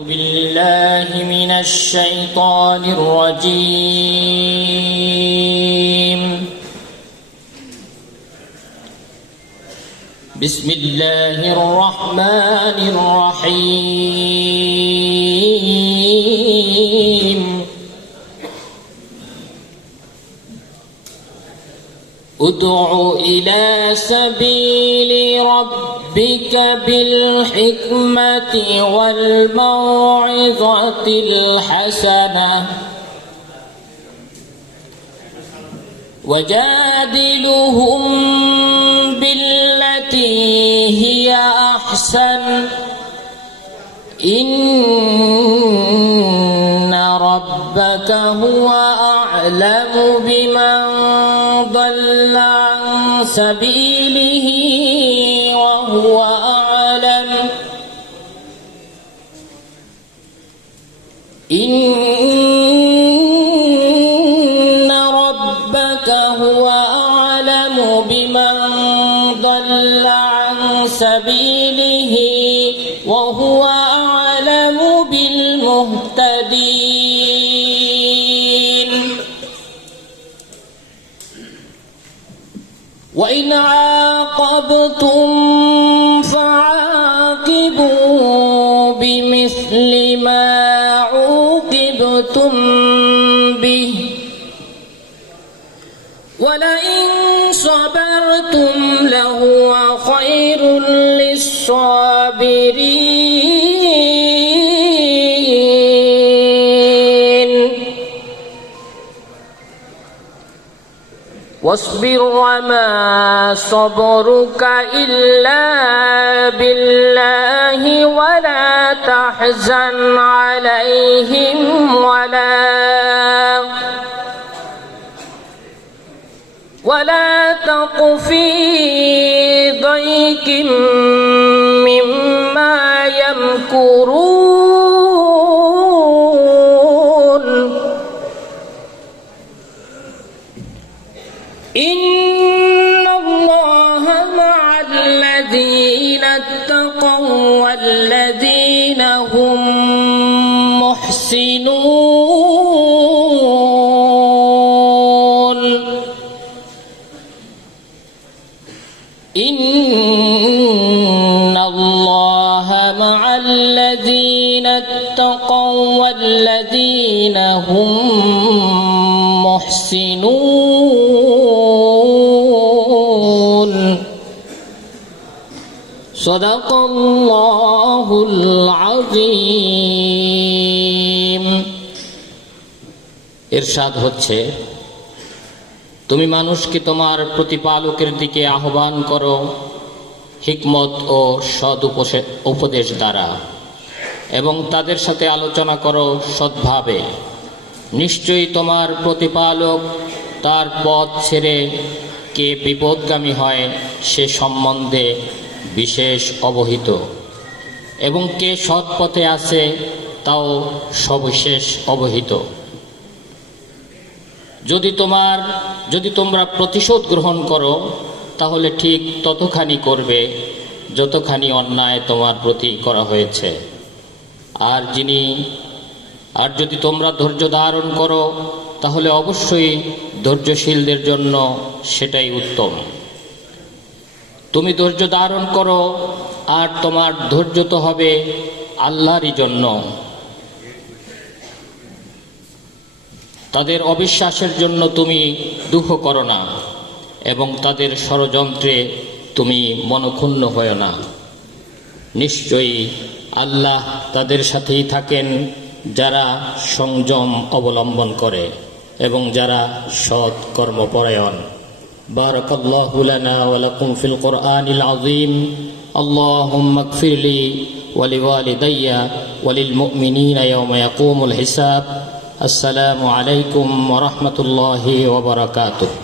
بالله من الشيطان الرجيم. بسم الله الرحمن الرحيم. ادع إلى سبيل ربك بالحكمة والموعظة الحسنة وجادلهم بالتي هي أحسن إن ربك هو أعلم بمن ضل عن سبيله وهو أعلم إن ربك هو أعلم بمن ضل عن سبيله وهو أعلم بالمهتدين. وإن عاقبتم فعاقبوا بمثل ما عوقبتم به ولئن صبرتم لهو خير للصابرين. واصبر وما صبرك إلا بالله ولا تحزن عليهم ولا تق في ضيق مما يمكرون. إن الله مع الذين اتقوا والذين هم محسنون. إن الله مع الذين اتقوا والذين هم محسنون. صدق الله العظيم. ইরশাদ হচ্ছে, তুমি মানুষকে তোমার প্রতিপালকের দিকে আহ্বান করো হিকমত ও সৎ উপদেশ দ্বারা এবং তাদের সাথে আলোচনা করো সৎভাবে। নিশ্চয়ই তোমার প্রতিপালক তার পথ ছেড়ে কে বিপদগামী হয় সে সম্বন্ধে বিশেষ অবহিত এবং কে সৎ পথে আছে তাও সবিশেষ অবহিত। যদি তোমরা প্রতিশোধ গ্রহণ করো তাহলে ঠিক ততখানি করবে যতখানি অন্যায় তোমার প্রতি করা হয়েছে, আর যদি তোমরা ধৈর্য ধারণ করো তাহলে অবশ্যই ধৈর্যশীলদের জন্য সেটাই উত্তম। তুমি ধৈর্য ধারণ করো আর তোমার ধৈর্য তো হবে আল্লাহরই জন্য। তাদের অবিশ্বাসের জন্য তুমি দুঃখ করো না এবং তাদের ষড়যন্ত্রে তুমি মনক্ষুণ্ণ হয়ো না। নিশ্চয়ই আল্লাহ তাদের সাথেই থাকেন যারা সংযম অবলম্বন করে এবং যারা সৎ কর্মপরায়ণ। বারাকাল্লাহু লানা ওয়া লাকুম ফিল কুরআনিল আযীম। আল্লাহুম্মা ইগফিরলি ওয়া লিওয়ালিদাইয়া ওয়া লিল মুমিনিনা ইয়াওমা ইয়াকুমুল হিসাব। আসসালামু আলাইকুম ওয়া রাহমাতুল্লাহি ওয়া বারাকাতুহু।